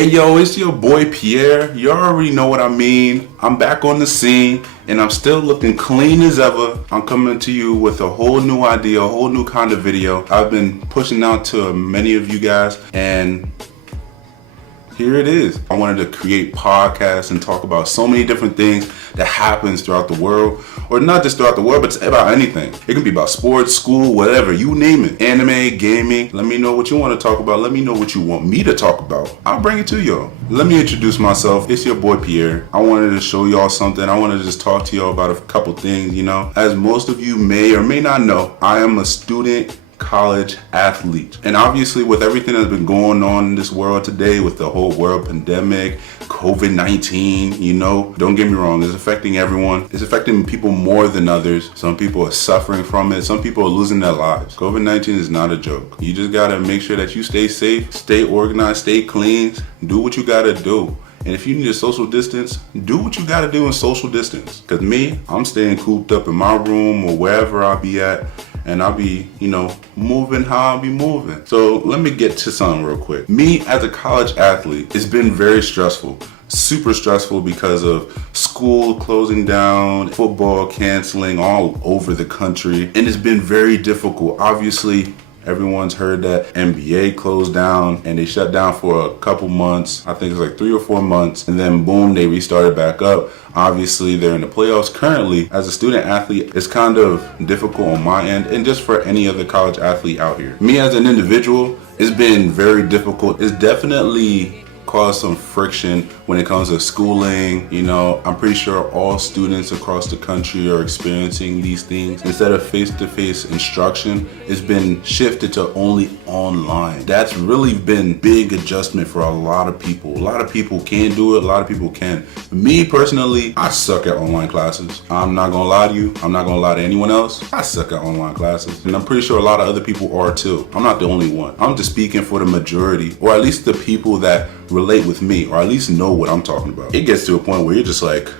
Hey yo, it's your boy Pierre. You already know what I mean. I'm back on the scene and I'm still looking clean as ever. I'm coming to you with a whole new idea, a whole new kind of video. I've been pushing out to many of you guys and here it is. I wanted to create podcasts and talk about so many different things that happens throughout the world, or not just throughout the world, but it's about anything. It can be about sports, school, whatever, you name it. Anime, gaming. Let me know what you want to talk about. Let me know what you want me to talk about. I'll bring it to y'all. Let me introduce myself. It's your boy Pierre. I wanted to show y'all something. I wanted to just talk to y'all about a couple things, As most of you may or may not know, I am a student college athlete. And obviously with everything that's been going on in this world today, with the whole world pandemic, COVID-19, don't get me wrong, it's affecting everyone. It's affecting people more than others. Some people are suffering from it. Some people are losing their lives. COVID-19 is not a joke. You just gotta make sure that you stay safe, stay organized, stay clean, do what you gotta do. And if you need a social distance, do what you gotta do in social distance. Cause me, I'm staying cooped up in my room or wherever I'll be at, and I'll be, moving how I'll be moving. So let me get to something real quick. Me as a college athlete, it's been very stressful. Super stressful because of school closing down, football canceling all over the country. And it's been very difficult. Obviously, everyone's heard that NBA closed down and they shut down for a couple months. I think it's like 3 or 4 months. And then boom, they restarted back up. Obviously, they're in the playoffs currently. As a student athlete, it's kind of difficult on my end and just for any other college athlete out here. Me as an individual, it's been very difficult. It's definitely caused some friction when it comes to schooling. I'm pretty sure all students across the country are experiencing these things. Instead of face-to-face instruction, it's been shifted to only online. That's really been big adjustment for a lot of people. A lot of people can do it, a lot of people can. Me personally, I suck at online classes. I'm not gonna lie to you. I'm not gonna lie to anyone else. I suck at online classes. And I'm pretty sure a lot of other people are too. I'm not the only one. I'm just speaking for the majority, or at least the people that relate with me, or at least know what I'm talking about. It gets to a point where you're just like,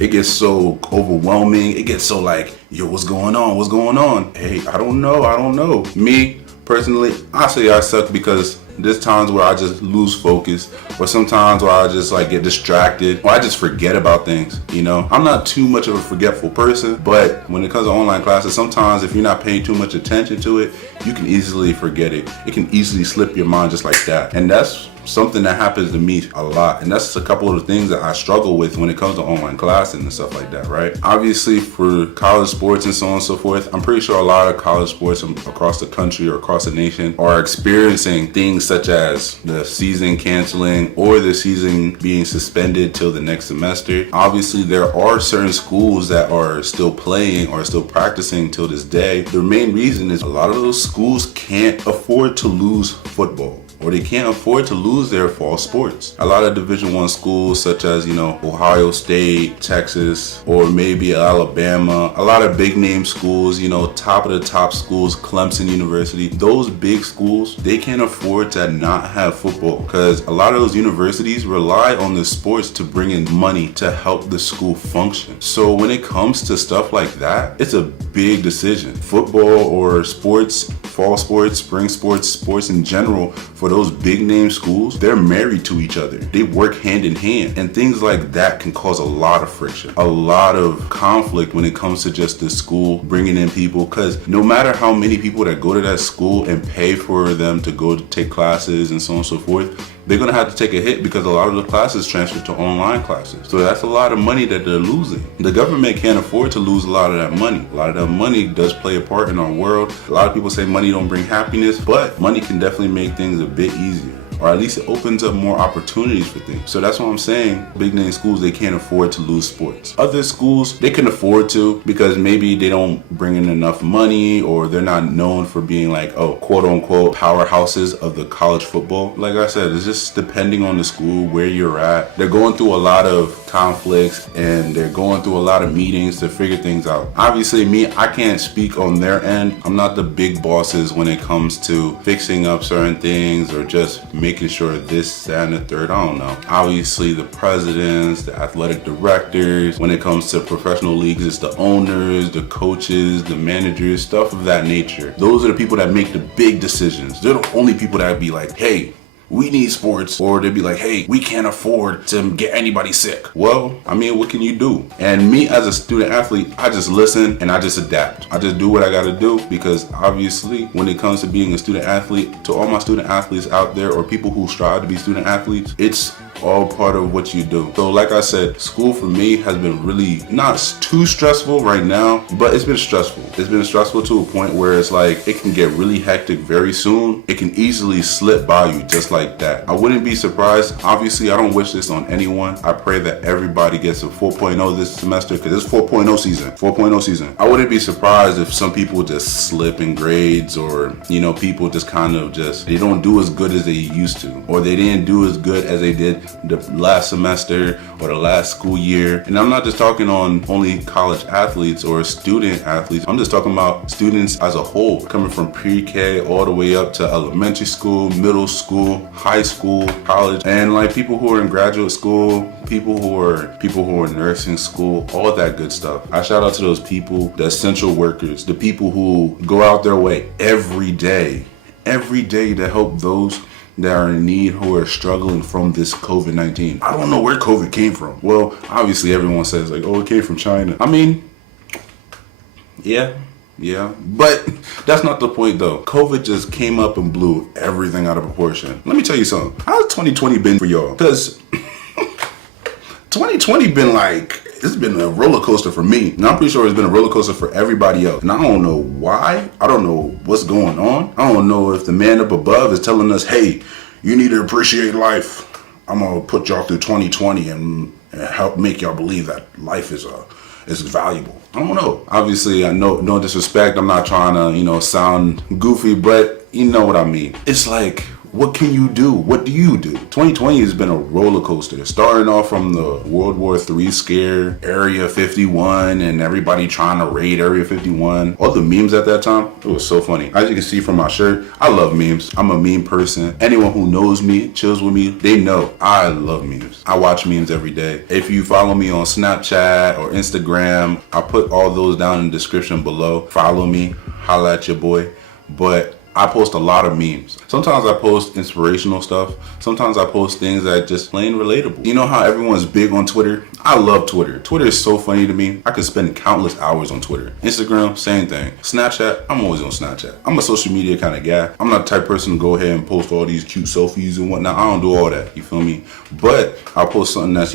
it gets so overwhelming. It gets so like, yo, what's going on? What's going on? Hey, I don't know. Me, personally, I say I suck because there's times where I just lose focus, or sometimes where I just like get distracted, or I just forget about things, I'm not too much of a forgetful person, but when it comes to online classes, sometimes if you're not paying too much attention to it, you can easily forget it. It can easily slip your mind just like that. And that's something that happens to me a lot. And that's a couple of the things that I struggle with when it comes to online classes and stuff like that, right? Obviously for college sports and so on and so forth, I'm pretty sure a lot of college sports across the country or across the nation are experiencing things such as the season canceling or the season being suspended till the next semester. Obviously there are certain schools that are still playing or still practicing till this day. The main reason is a lot of those schools can't afford to lose football, or they can't afford to lose their fall sports. A lot of Division I schools such as, Ohio State, Texas, or maybe Alabama, a lot of big name schools, top of the top schools, Clemson University, those big schools, they can't afford to not have football because a lot of those universities rely on the sports to bring in money to help the school function. So when it comes to stuff like that, it's a big decision. Football or sports, fall sports, spring sports, sports in general, for those big name schools, they're married to each other. They work hand in hand, and things like that can cause a lot of friction, a lot of conflict when it comes to just the school bringing in people, because no matter how many people that go to that school and pay for them to go to take classes and so on and so forth, they're gonna have to take a hit because a lot of the classes transfer to online classes. So that's a lot of money that they're losing. The government can't afford to lose a lot of that money. A lot of that money does play a part in our world. A lot of people say money don't bring happiness, but money can definitely make things a bit easier. Or at least it opens up more opportunities for things. So that's what I'm saying. Big name schools, they can't afford to lose sports. Other schools, they can afford to because maybe they don't bring in enough money, or they're not known for being like, quote unquote powerhouses of the college football. Like I said, it's just depending on the school, where you're at. They're going through a lot of conflicts and they're going through a lot of meetings to figure things out. Obviously me, I can't speak on their end. I'm not the big bosses when it comes to fixing up certain things or just making sure this, that, and the third. I don't know. Obviously the presidents, the athletic directors, when it comes to professional leagues, it's the owners, the coaches, the managers, stuff of that nature. Those are the people that make the big decisions. They're the only people that be like, hey, we need sports, or they'd be like, hey, we can't afford to get anybody sick. Well, I mean, what can you do? And me as a student athlete, I just listen and I just adapt. I just do what I gotta do, because obviously when it comes to being a student athlete, to all my student athletes out there, or people who strive to be student athletes, it's all part of what you do. So like I said, school for me has been really not too stressful right now, but it's been stressful. It's been stressful to a point where it's like it can get really hectic very soon. It can easily slip by you just like that. I wouldn't be surprised. Obviously, I don't wish this on anyone. I pray that everybody gets a 4.0 this semester, because it's 4.0 season. 4.0 season. I wouldn't be surprised if some people just slip in grades, or people just kind of they don't do as good as they used to, or they didn't do as good as they did the last semester or the last school year. And I'm not just talking on only college athletes or student athletes. I'm just talking about students as a whole, coming from pre-K all the way up to elementary school, middle school, high school, college, and like people who are in graduate school, people who are in nursing school, all that good stuff. I shout out to those people, the essential workers, the people who go out their way every day to help those that are in need, who are struggling from this COVID-19. I don't know where COVID came from. Well, obviously everyone says like, oh, it came from China. I mean, yeah, but that's not the point though. COVID just came up and blew everything out of proportion. Let me tell you something. How's 2020 been for y'all? Because 2020 been like, it's been a roller coaster for me. And I'm pretty sure it's been a roller coaster for everybody else. And I don't know why. I don't know what's going on. I don't know if the man up above is telling us, hey, you need to appreciate life. I'm going to put y'all through 2020 and help make y'all believe that life is valuable. I don't know. Obviously, I know, no disrespect. I'm not trying to, sound goofy, but you know what I mean. It's like, what can you do? What do you do? 2020 has been a roller coaster. Starting off from the World War III scare, Area 51, and everybody trying to raid Area 51. All the memes at that time, it was so funny. As you can see from my shirt, I love memes. I'm a meme person. Anyone who knows me, chills with me, they know I love memes. I watch memes every day. If you follow me on Snapchat or Instagram, I'll put all those down in the description below. Follow me, holla at your boy. But I post a lot of memes. Sometimes I post inspirational stuff. Sometimes I post things that just plain relatable. You know how everyone's big on Twitter? I love Twitter. Twitter is so funny to me. I could spend countless hours on Twitter. Instagram, same thing. Snapchat, I'm always on Snapchat. I'm a social media kind of guy. I'm not the type of person to go ahead and post all these cute selfies and whatnot. I don't do all that, you feel me? But I'll post something that's,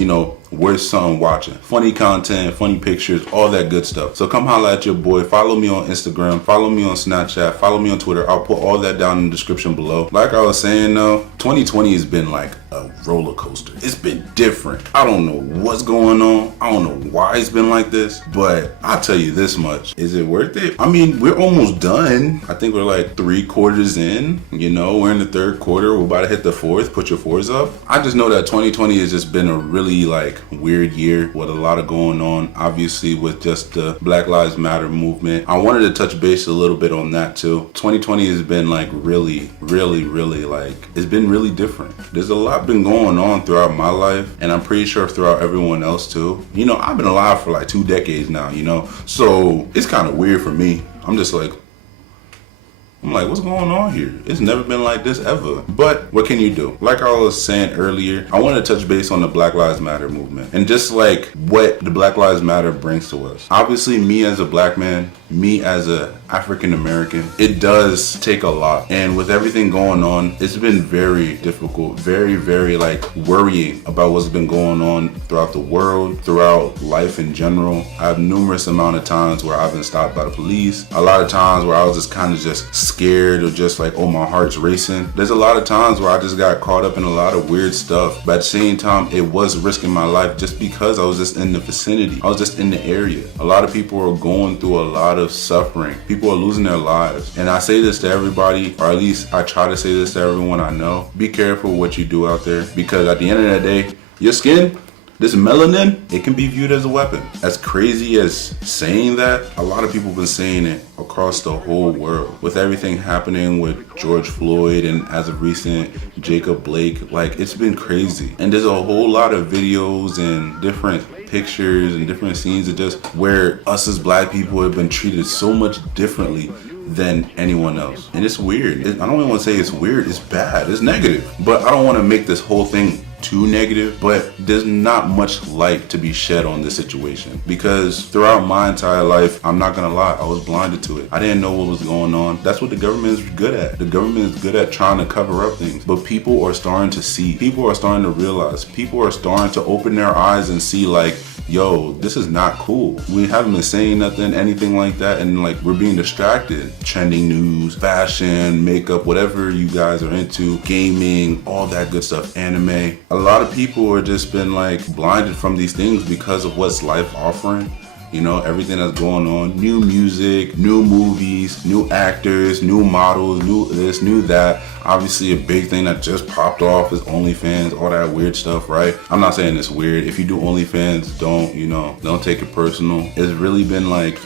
worth something watching. Funny content, funny pictures, all that good stuff. So come holla at your boy. Follow me on Instagram. Follow me on Snapchat. Follow me on Twitter. I'll put all that down in the description below. Like I was saying though, 2020 has been like a roller coaster. It's been different. I don't know what's going on. I don't know why it's been like this, but I'll tell you this much. Is it worth it? I mean, we're almost done. I think we're like 3/4 in. We're in the third quarter. We're about to hit the fourth. Put your fours up. I just know that 2020 has just been a really weird year with a lot of going on. Obviously with just the Black Lives Matter movement. I wanted to touch base a little bit on that too. 2020 has been really it's been really different. There's a lot been going on throughout my life, and I'm pretty sure throughout everyone else too. I've been alive for like 2 decades now, so it's kind of weird for me. I'm like, what's going on here? It's never been like this ever. But what can you do? Like I was saying earlier, I want to touch base on the Black Lives Matter movement and just like what the Black Lives Matter brings to us. Obviously, me as a black man, me as a African American, it does take a lot. And with everything going on, it's been very difficult, very worrying about what's been going on throughout the world, throughout life in general. I have numerous amount of times where I've been stopped by the police. A lot of times where I was just kind of scared or just like, oh, my heart's racing. There's a lot of times where I just got caught up in a lot of weird stuff. But at the same time, it was risking my life just because I was just in the vicinity. I was just in the area. A lot of people are going through a lot of suffering. People are losing their lives. And I say this to everybody, or at least I try to say this to everyone I know. Be careful what you do out there, because at the end of the day, your skin, this melanin, it can be viewed as a weapon. As crazy as saying that, a lot of people have been saying it across the whole world. With everything happening with George Floyd and as of recent, Jacob Blake, it's been crazy. And there's a whole lot of videos and different pictures and different scenes of just where us as black people have been treated so much differently than anyone else. And it's weird. I don't even want to say it's weird, it's bad, it's negative. But I don't want to make this whole thing too negative, but there's not much light to be shed on this situation, because throughout my entire life, I'm not gonna lie, I was blinded to it. I didn't know what was going on. That's what the government is good at. The government is good at trying to cover up things, but people are starting to see, people are starting to realize, people are starting to open their eyes and see, like, yo, this is not cool. We haven't been saying nothing, anything like that, and like we're being distracted. Trending news, fashion, makeup, whatever you guys are into, gaming, all that good stuff, anime. A lot of people are just been like blinded from these things because of what's life offering. You know, everything that's going on, new music, new movies, new actors, new models, new this, new that. Obviously a big thing that just popped off is OnlyFans, all that weird stuff, right? I'm not saying it's weird. If you do OnlyFans, don't take it personal. It's really been like,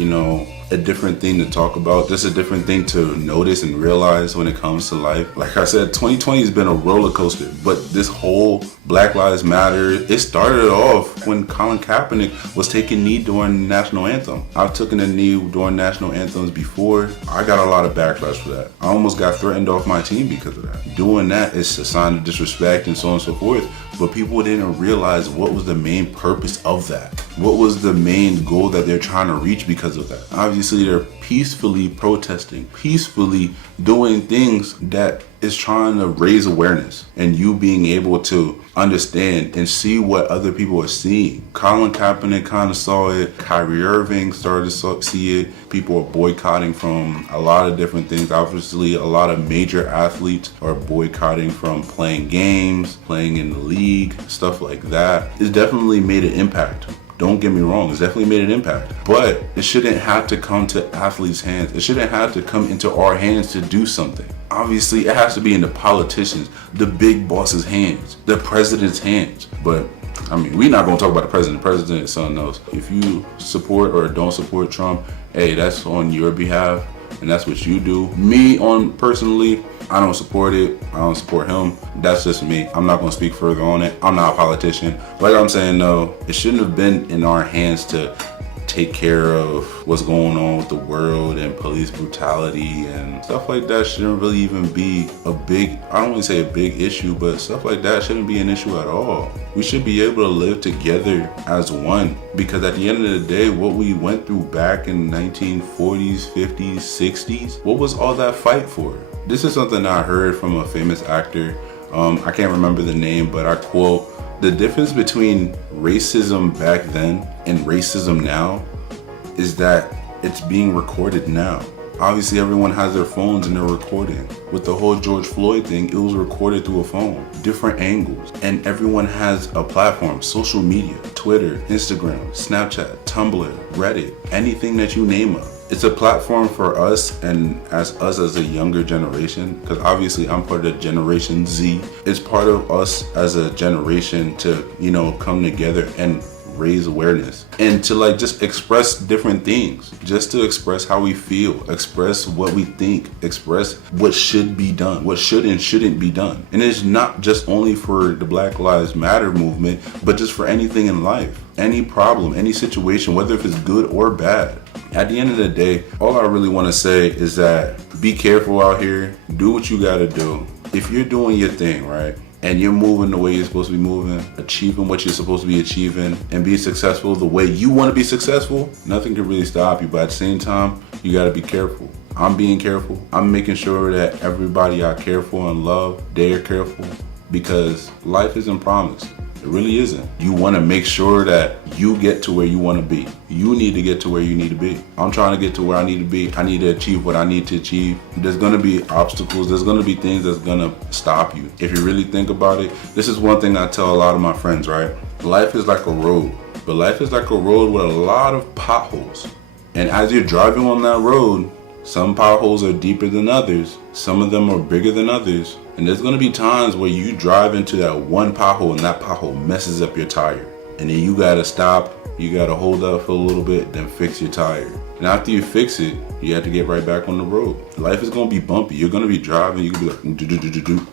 a different thing to talk about, just a different thing to notice and realize when it comes to life. Like I said, 2020 has been a roller coaster, but this whole Black Lives Matter, it started off when Colin Kaepernick was taking a knee during the national anthem. I've taken a knee during national anthems before. I got a lot of backlash for that. I almost got threatened off my team because of that. Doing that is a sign of disrespect and so on and so forth, but people didn't realize what was the main purpose of that. What was the main goal that they're trying to reach because of that? Obviously, they're peacefully protesting, peacefully doing things that is trying to raise awareness, and you being able to understand and see what other people are seeing. Colin Kaepernick kind of saw it. Kyrie Irving started to see it. People are boycotting from a lot of different things. Obviously, a lot of major athletes are boycotting from playing games, playing in the league, stuff like that. It's definitely made an impact. Don't get me wrong, it's definitely made an impact, but it shouldn't have to come to athletes' hands. It shouldn't have to come into our hands to do something. Obviously, it has to be in the politicians, the big boss's hands, the president's hands. But I mean, we're not gonna talk about the president. The president is something else. If you support or don't support Trump, hey, that's on your behalf, and that's what you do. Me, personally, I don't support it. I don't support him. That's just me. I'm not gonna speak further on it. I'm not a politician. Like I'm saying, though, it shouldn't have been in our hands to take care of what's going on with the world and police brutality and stuff like that. Shouldn't really even be a big, I don't want to say a big issue, but stuff like that shouldn't be an issue at all. We should be able to live together as one, because at the end of the day, what we went through back in 1940s, 50s, 60s, what was all that fight for? This is something I heard from a famous actor. I can't remember the name, but I quote, "The difference between racism back then and racism now is that it's being recorded now." Obviously, everyone has their phones and they're recording. With the whole George Floyd thing, it was recorded through a phone, different angles. And everyone has a platform, social media, Twitter, Instagram, Snapchat, Tumblr, Reddit, anything that you name it. It's a platform for us, and as a younger generation, because obviously I'm part of the Generation Z. It's part of us as a generation to, come together and raise awareness and to just express different things, just to express how we feel, express what we think, express what should be done, what should and shouldn't be done. And it's not just only for the Black Lives Matter movement, but just for anything in life, any problem, any situation, whether if it's good or bad. At the end of the day, all I really want to say is that be careful out here, do what you got to do. If you're doing your thing, right, and you're moving the way you're supposed to be moving, achieving what you're supposed to be achieving, and being successful the way you want to be successful, nothing can really stop you. But at the same time, you got to be careful. I'm being careful. I'm making sure that everybody I care for and love, they're careful, because life isn't promised. It really isn't. You want to make sure that you get to where you want to be. You need to get to where you need to be. I'm trying to get to where I need to be. I need to achieve what I need to achieve. There's going to be obstacles. There's going to be things that's going to stop you. If you really think about it, this is one thing I tell a lot of my friends, right? Life is like a road, but life is like a road with a lot of potholes. And as you're driving on that road, some potholes are deeper than others. Some of them are bigger than others. And there's gonna be times where you drive into that one pothole and that pothole messes up your tire. And then you gotta stop, you gotta hold up for a little bit, then fix your tire. And after you fix it, you have to get right back on the road. Life is gonna be bumpy. You're gonna be driving, you're gonna be like, do.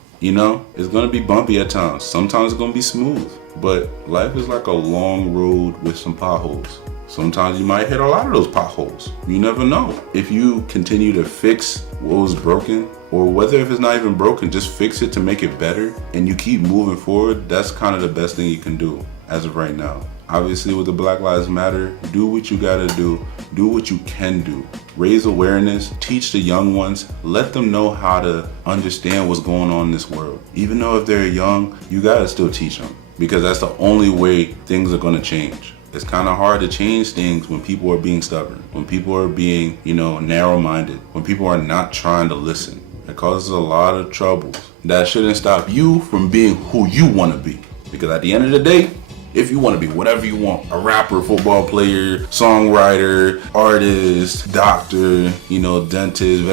It's gonna be bumpy at times. Sometimes it's gonna be smooth. But life is like a long road with some potholes. Sometimes you might hit a lot of those potholes. You never know. If you continue to fix what was broken, or whether if it's not even broken, just fix it to make it better, and you keep moving forward, that's kind of the best thing you can do as of right now. Obviously, with the Black Lives Matter, do what you gotta do what you can do. Raise awareness, teach the young ones, let them know how to understand what's going on in this world. Even though if they're young, you gotta still teach them, because that's the only way things are gonna change. It's kind of hard to change things when people are being stubborn, when people are being, narrow-minded, when people are not trying to listen. It causes a lot of troubles. That shouldn't stop you from being who you want to be. Because at the end of the day, if you want to be whatever you want, a rapper, football player, songwriter, artist, doctor, dentist,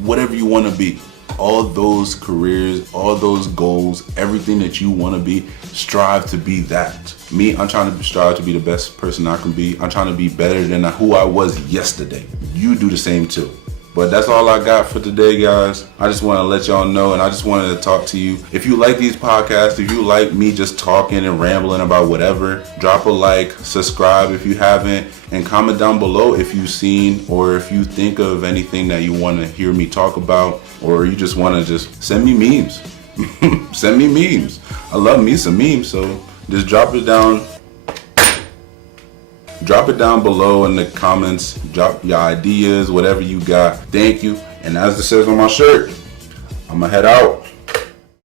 whatever you want to be, all those careers, all those goals, everything that you want to be, strive to be that. Me, I'm trying to strive to be the best person I can be. I'm trying to be better than who I was yesterday. You do the same too. But that's all I got for today, guys. I just want to let y'all know, and I just wanted to talk to you. If you like these podcasts, if you like me just talking and rambling about whatever, drop a like, subscribe if you haven't, and comment down below if you've seen or if you think of anything that you want to hear me talk about, or you just want to just send me memes. Send me memes. I love me some memes, so just drop it down. Drop it down below in the comments. Drop your ideas, whatever you got. Thank you. And as it says on my shirt, I'm gonna head out.